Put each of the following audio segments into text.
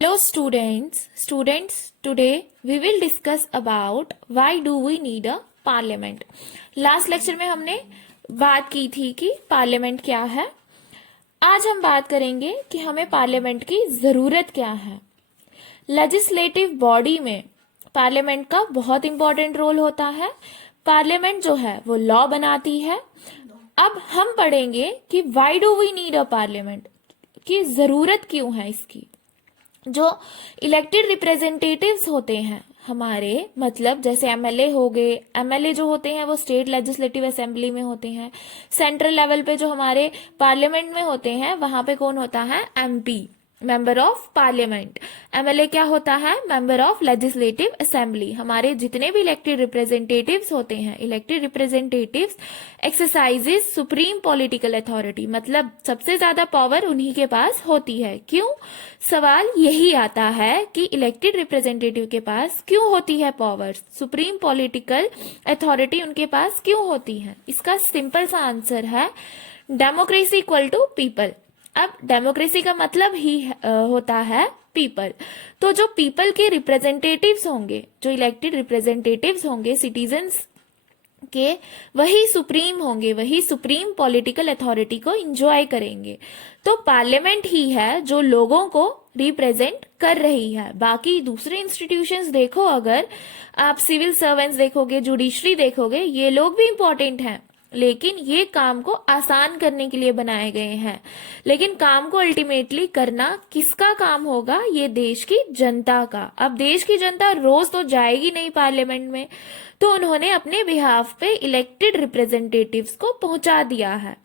Hello students, today we will discuss about why do we need a parliament. Last lecture में हमने बात की थी कि पार्लियामेंट क्या है. आज हम बात करेंगे कि हमें पार्लियामेंट की जरूरत क्या है. लेजिस्लेटिव बॉडी में पार्लियामेंट का बहुत इंपॉर्टेंट रोल होता है. पार्लियामेंट जो है वो लॉ बनाती है. अब हम पढ़ेंगे कि why do we need a parliament, की जरूरत क्यों है इसकी. जो इलेक्टेड रिप्रेजेंटेटिव्स होते हैं हमारे, मतलब जैसे एमएलए हो गए, एमएलए जो होते हैं वो स्टेट लेजिस्लेटिव असेंबली में होते हैं. सेंट्रल लेवल पे जो हमारे पार्लियामेंट में होते हैं वहां पे कौन होता है, MP, member of parliament. MLA क्या होता है, मेंबर ऑफ लेजिस्लेटिव असेंबली. हमारे जितने भी इलेक्टेड रिप्रेजेंटेटिव्स होते हैं, elected representatives exercises supreme political authority, मतलब सबसे ज्यादा पावर उन्हीं के पास होती है. क्यों, सवाल यही आता है कि इलेक्टेड रिप्रेजेंटेटिव के पास क्यों होती है पावर, सुप्रीम पॉलिटिकल अथॉरिटी उनके पास क्यों होती है. इसका सिंपल सा आंसर है डेमोक्रेसी इक्वल टू पीपल. अब डेमोक्रेसी का मतलब ही होता है पीपल. तो जो पीपल के रिप्रेजेंटेटिव्स होंगे, जो इलेक्टेड रिप्रेजेंटेटिव्स होंगे सिटीजन्स के, वही सुप्रीम होंगे, वही सुप्रीम पॉलिटिकल अथॉरिटी को इंजॉय करेंगे. तो पार्लियामेंट ही है जो लोगों को रिप्रेजेंट कर रही है. बाकी दूसरे इंस्टीट्यूशंस देखो, अगर आप सिविल सर्वेंट्स देखोगे, जुडिशरी देखोगे, ये लोग भी इंपॉर्टेंट हैं, लेकिन ये काम को आसान करने के लिए बनाए गए हैं. लेकिन काम को अल्टीमेटली करना किसका काम होगा, ये देश की जनता का. अब देश की जनता रोज तो जाएगी नहीं पार्लियामेंट में, तो उन्होंने अपने बिहाफ पे इलेक्टेड रिप्रेजेंटेटिव्स को पहुंचा दिया है.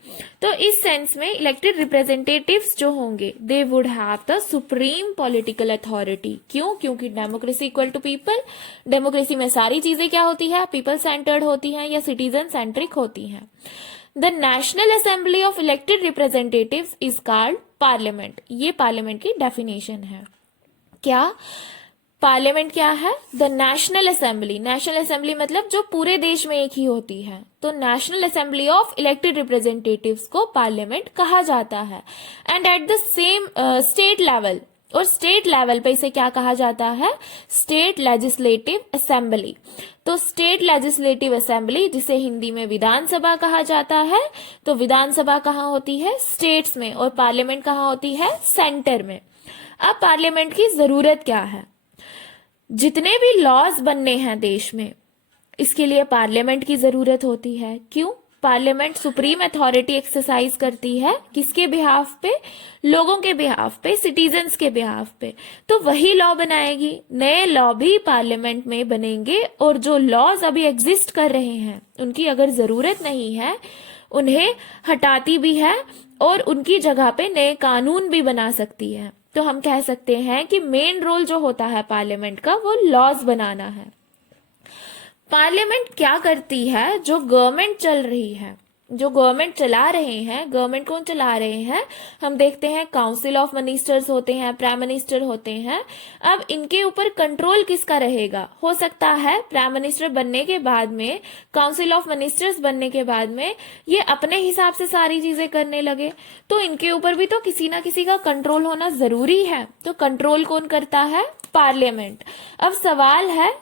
तो इस सेंस में इलेक्टेड रिप्रेजेंटेटिव्स जो होंगे, they would have the supreme political authority. क्यों, क्योंकि democracy equal to people. Democracy में सारी चीजें क्या होती है, पीपल सेंटर्ड होती हैं या सिटीजन सेंट्रिक होती हैं. The national assembly of elected representatives is called parliament. ये पार्लियामेंट की डेफिनेशन है. क्या पार्लियामेंट क्या है, the national assembly. National assembly मतलब जो पूरे देश में एक ही होती है. तो national assembly of elected representatives को पार्लियामेंट कहा जाता है. And at the same state level, और स्टेट लेवल पे इसे क्या कहा जाता है, स्टेट लेजिस्लेटिव असेंबली. तो स्टेट लेजिस्लेटिव असेंबली, जिसे हिंदी में विधानसभा कहा जाता है, तो विधानसभा कहाँ होती है, स्टेट्स में, और पार्लियामेंट कहाँ होती है, सेंटर में. अब पार्लियामेंट की जरूरत क्या है, जितने भी लॉज बनने हैं देश में, इसके लिए पार्लियामेंट की जरूरत होती है. क्यों, पार्लियामेंट सुप्रीम अथॉरिटी एक्सरसाइज करती है किसके बिहाफ पे, लोगों के बिहाफ पे, सिटीजन्स के बिहाफ पे. तो वही लॉ बनाएगी. नए लॉ भी पार्लियामेंट में बनेंगे, और जो लॉज अभी एग्जिस्ट कर रहे हैं उनकी अगर जरूरत नहीं है, उन्हें हटाती भी है और उनकी जगह पे नए कानून भी बना सकती है. तो हम कह सकते हैं कि मेन रोल जो होता है पार्लियामेंट का, वो लॉज बनाना है. पार्लियामेंट क्या करती है, जो गवर्नमेंट चल रही है, जो गवर्नमेंट चला रहे हैं, गवर्नमेंट कौन चला रहे हैं, हम देखते हैं काउंसिल ऑफ मिनिस्टर्स होते हैं, प्राइम मिनिस्टर होते हैं. अब इनके ऊपर कंट्रोल किसका रहेगा, हो सकता है प्राइम मिनिस्टर बनने के बाद में, काउंसिल ऑफ मिनिस्टर्स बनने के बाद में ये अपने हिसाब से सारी चीजें करने लगे. तो इनके ऊपर भी तो किसी ना किसी का कंट्रोल होना जरूरी है. तो कंट्रोल कौन करता है, पार्लियामेंट. अब सवाल है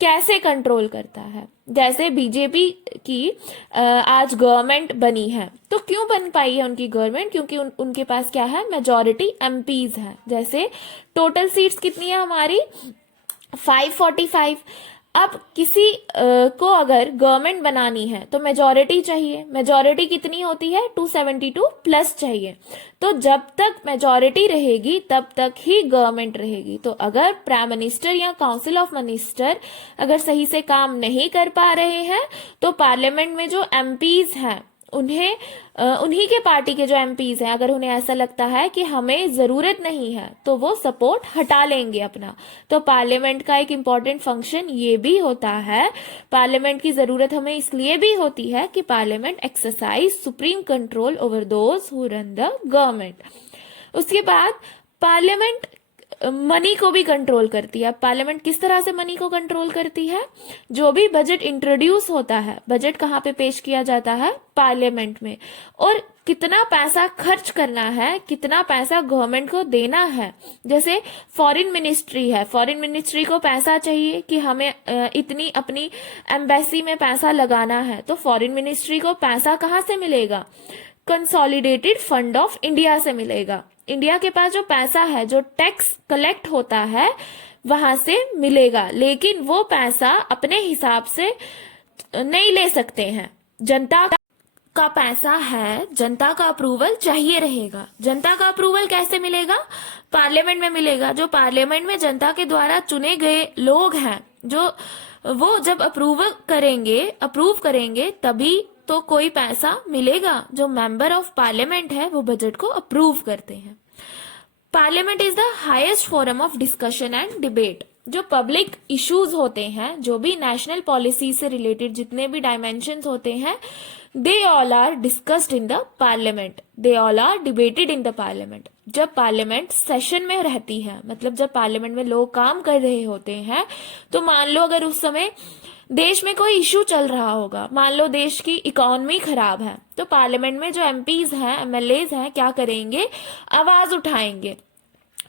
कैसे कंट्रोल करता है. जैसे बीजेपी की आज गवर्नमेंट बनी है, तो क्यों बन पाई है उनकी गवर्नमेंट, क्योंकि उनके पास क्या है, मेजॉरिटी एमपीज है. जैसे टोटल सीट्स कितनी है हमारी, 545. अब किसी को अगर गवर्नमेंट बनानी है तो मेजॉरिटी चाहिए. मेजॉरिटी कितनी होती है, 272 प्लस चाहिए. तो जब तक मेजॉरिटी रहेगी तब तक ही गवर्नमेंट रहेगी. तो अगर प्राइम मिनिस्टर या काउंसिल ऑफ मिनिस्टर अगर सही से काम नहीं कर पा रहे हैं, तो पार्लियामेंट में जो एमपीज हैं उन्हें उन्हीं के पार्टी के जो एमपीज हैं, अगर उन्हें ऐसा लगता है कि हमें जरूरत नहीं है, तो वो सपोर्ट हटा लेंगे अपना. तो पार्लियामेंट का एक इम्पॉर्टेंट फंक्शन ये भी होता है. पार्लियामेंट की जरूरत हमें इसलिए भी होती है कि parliament exercise supreme control over those who run the government. उसके बाद पार्लियामेंट मनी को भी कंट्रोल करती है। पार्लियामेंट किस तरह से मनी को कंट्रोल करती है? जो भी बजट इंट्रोड्यूस होता है, बजट कहाँ पे पेश किया जाता है? पार्लियामेंट में। और कितना पैसा खर्च करना है, कितना पैसा गवर्नमेंट को देना है। जैसे फॉरेन मिनिस्ट्री है, फॉरेन मिनिस्ट्री को पैसा चाहिए कि हमें इतनी अपनी एम्बेसी में पैसा लगाना है, तो फॉरेन मिनिस्ट्री को पैसा कहाँ से मिलेगा? कंसोलिडेटेड फंड ऑफ इंडिया से मिलेगा। इंडिया के पास जो पैसा है, जो टैक्स कलेक्ट होता है, वहां से मिलेगा। लेकिन वो पैसा अपने हिसाब से नहीं ले सकते हैं। जनता का पैसा है, जनता का अप्रूवल चाहिए रहेगा। जनता का अप्रूवल कैसे मिलेगा? पार्लियामेंट में मिलेगा। जो पार्लियामेंट में जनता के द्वारा चुने गए लोग हैं, जो वो जब अप्रूव करेंगे तभी तो कोई पैसा मिलेगा। जो मेंबर ऑफ पार्लियामेंट है वो बजट को अप्रूव करते हैं। Parliament is the highest forum of discussion and debate. जो पब्लिक इश्यूज होते हैं, जो भी नेशनल पॉलिसी से रिलेटेड जितने भी डायमेंशंस होते हैं, they all are discussed in the parliament, they all are debated in the parliament. जब पार्लियामेंट सेशन में रहती है, मतलब जब पार्लियामेंट में लोग काम कर रहे होते हैं, तो मान लो अगर उस समय देश में कोई इश्यू चल रहा होगा, मान लो देश की इकोनॉमी खराब है, तो पार्लियामेंट में जो एमपीज हैं, एमएलएज हैं, क्या करेंगे? आवाज उठाएंगे,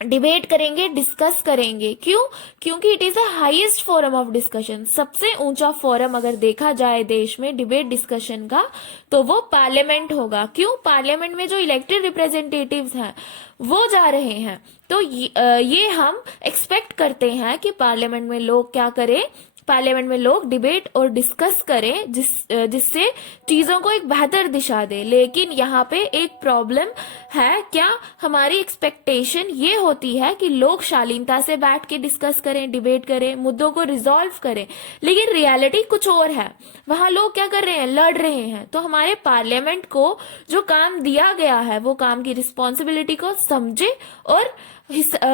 डिबेट करेंगे, डिस्कस करेंगे। क्यों? क्योंकि it is the highest forum of discussion. सबसे ऊंचा फोरम अगर देखा जाए देश में डिबेट डिस्कशन का, तो वो पार्लियामेंट होगा। क्यों? पार्लियामेंट में जो इलेक्टेड रिप्रेजेंटेटिव्स हैं वो जा रहे हैं, तो ये हम एक्सपेक्ट करते हैं कि पार्लियामेंट में लोग क्या करें? पार्लियामेंट में लोग डिबेट और डिस्कस करें, जिससे चीजों को एक बेहतर दिशा दे। लेकिन यहाँ पे एक प्रॉब्लम है। क्या? हमारी एक्सपेक्टेशन ये होती है कि लोग शालीनता से बैठ के डिस्कस करें, डिबेट करें, मुद्दों को रिजॉल्व करें, लेकिन रियलिटी कुछ और है। वहां लोग क्या कर रहे हैं? लड़ रहे हैं। तो हमारे पार्लियामेंट को जो काम दिया गया है, वो काम की रिस्पॉन्सिबिलिटी को समझे और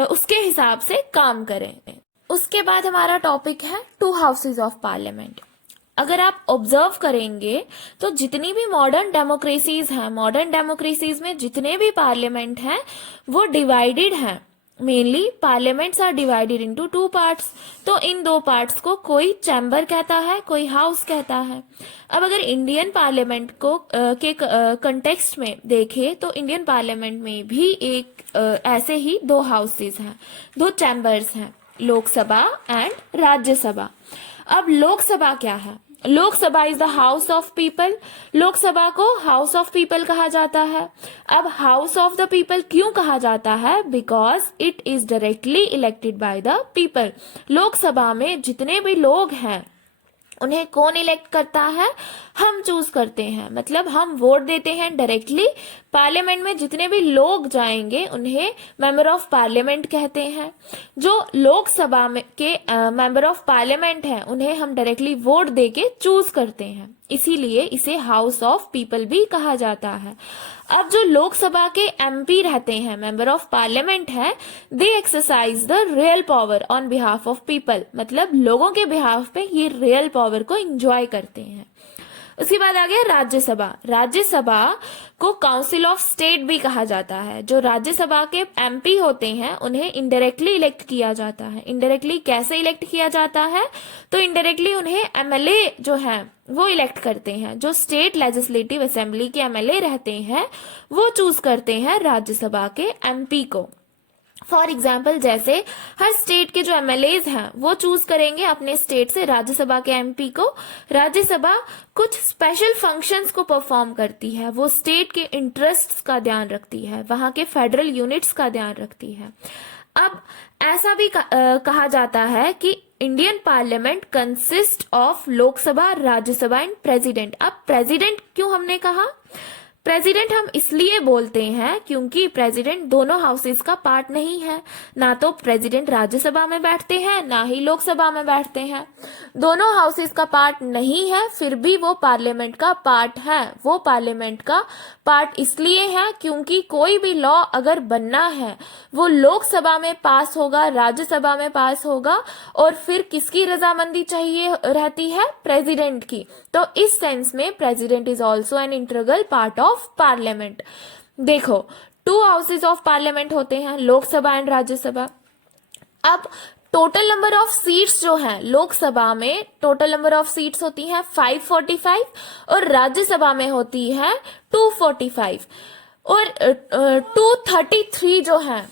उसके हिसाब से काम करें। उसके बाद हमारा टॉपिक है टू हाउसेज ऑफ पार्लियामेंट। अगर आप ऑब्जर्व करेंगे तो जितनी भी मॉडर्न डेमोक्रेसीज हैं, मॉडर्न डेमोक्रेसीज में जितने भी पार्लियामेंट हैं वो डिवाइडेड हैं। Mainly parliaments are divided into two parts. तो इन दो पार्ट्स को कोई चैम्बर कहता है, कोई हाउस कहता है। अब अगर इंडियन पार्लियामेंट को के कंटेक्स्ट में देखें तो इंडियन पार्लियामेंट में भी एक ऐसे ही दो हाउसेज हैं, दो चैम्बर्स हैं, लोकसभा एंड राज्यसभा। अब लोकसभा क्या है? Lok Sabha is the house of people. Lok Sabha को हाउस ऑफ पीपल कहा जाता है। अब हाउस ऑफ द पीपल क्यों कहा जाता है? Because it is directly elected by the people. Lok Sabha में जितने भी लोग हैं उन्हें कौन इलेक्ट करता है? हम चूज करते हैं, मतलब हम वोट देते हैं डायरेक्टली। पार्लियामेंट में जितने भी लोग जाएंगे उन्हें मेंबर ऑफ पार्लियामेंट कहते हैं। जो लोकसभा में के मेंबर ऑफ पार्लियामेंट हैं उन्हें हम डायरेक्टली वोट देके चूज करते हैं, इसीलिए इसे हाउस ऑफ पीपल भी कहा जाता है। अब जो लोकसभा के एमपी रहते हैं, मेंबर ऑफ पार्लियामेंट है, they exercise the real power on behalf of people, मतलब लोगों के बिहाफ पे ये रियल पावर को एंजॉय करते हैं। उसके बाद आ गया राज्यसभा। राज्यसभा को काउंसिल ऑफ स्टेट भी कहा जाता है। जो राज्यसभा के एमपी होते हैं उन्हें इनडायरेक्टली इलेक्ट किया जाता है। इनडायरेक्टली कैसे इलेक्ट किया जाता है? तो इनडायरेक्टली उन्हें एमएलए जो है वो इलेक्ट करते हैं। जो स्टेट लेजिस्लेटिव असेंबली के एमएलए रहते हैं वो चूज करते हैं राज्यसभा के एमपी को। फॉर एग्जाम्पल, जैसे हर स्टेट के जो एमएलएज हैं वो चूज करेंगे अपने स्टेट से राज्यसभा के एमपी को। राज्यसभा कुछ स्पेशल फंक्शंस को परफॉर्म करती है, वो स्टेट के इंटरेस्ट्स का ध्यान रखती है, वहां के फेडरल यूनिट्स का ध्यान रखती है। अब ऐसा भी कहा जाता है कि Indian parliament consist of Lok Sabha, Rajya Sabha and president. अब प्रेसिडेंट क्यों हमने कहा? प्रेसिडेंट हम इसलिए बोलते हैं क्योंकि प्रेसिडेंट दोनों हाउसेस का पार्ट नहीं है। ना तो प्रेसिडेंट राज्यसभा में बैठते हैं, ना ही लोकसभा में बैठते हैं। दोनों हाउसेस का पार्ट नहीं है, फिर भी वो पार्लियामेंट का पार्ट है। वो पार्लियामेंट का पार्ट इसलिए है क्योंकि कोई भी लॉ अगर बनना है वो लोकसभा में पास होगा, राज्यसभा में पास होगा, और फिर किसकी रजामंदी चाहिए रहती है? प्रेसिडेंट की। तो इस सेंस में president is also an integral part of parliament. देखो, टू हाउसेज ऑफ पार्लियामेंट होते हैं, लोकसभा एंड राज्यसभा। अब टोटल नंबर ऑफ सीट्स जो है लोकसभा में, टोटल नंबर ऑफ सीट्स होती है 545 और राज्यसभा में होती है 245 और 233 जो है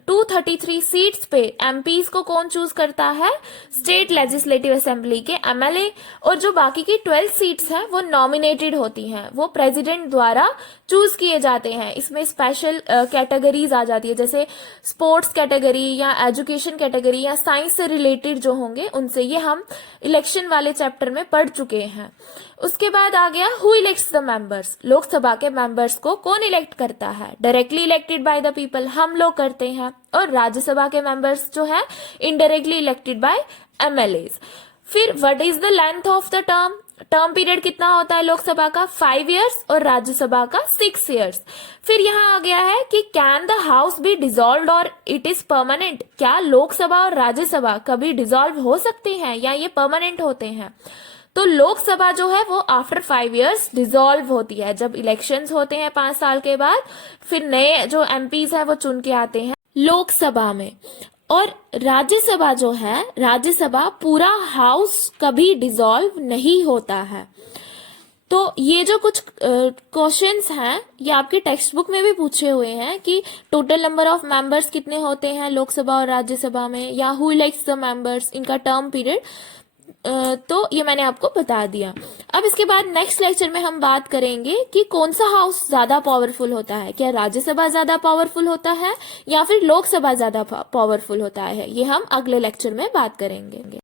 233 सीट्स पे एमपीज को कौन चूज करता है? स्टेट लेजिस्लेटिव असेंबली के एमएलए। और जो बाकी की 12 सीट्स हैं वो नॉमिनेटेड होती हैं, वो प्रेसिडेंट द्वारा चूज किए जाते हैं। इसमें स्पेशल कैटेगरीज आ जाती है, जैसे स्पोर्ट्स कैटेगरी या एजुकेशन कैटेगरी या साइंस से रिलेटेड जो होंगे उनसे, ये हम इलेक्शन वाले चैप्टर में पढ़ चुके हैं। उसके बाद आ गया who elects the members. Lok Sabha के मेंबर्स को कौन इलेक्ट करता है? Directly elected by the people, हम लोग करते हैं। और राज्यसभा के मेंबर्स जो है इनडायरेक्टली इलेक्टेड बाय एमएलएज। फिर what is the length of the term? Term period कितना होता है लोकसभा का? 5 इयर्स और राज्यसभा का 6 इयर्स। फिर यहाँ आ गया है कि can the house be dissolved और इट इज परमानेंट? क्या लोकसभा और राज्यसभा कभी डिसॉल्व हो सकती हैं या ये परमानेंट होते हैं? तो लोकसभा जो है वो आफ्टर 5 इयर्स डिसॉल्व होती है, जब इलेक्शंस होते हैं 5 साल के बाद, फिर नए जो एमपीज है वो चुन के आते हैं लोकसभा में। और राज्यसभा जो है, राज्यसभा पूरा हाउस कभी डिसॉल्व नहीं होता है। तो ये जो कुछ क्वेश्चंस हैं ये आपके टेक्स्ट बुक में भी पूछे हुए हैं कि टोटल नंबर ऑफ मेंबर्स कितने होते हैं लोकसभा और राज्यसभा में, या हु इलेक्ट्स द मेंबर्स, इनका टर्म पीरियड। तो ये मैंने आपको बता दिया। अब इसके बाद नेक्स्ट लेक्चर में हम बात करेंगे कि कौन सा हाउस ज्यादा पावरफुल होता है, क्या राज्यसभा ज्यादा पावरफुल होता है या फिर लोकसभा ज्यादा पावरफुल होता है। ये हम अगले लेक्चर में बात करेंगे।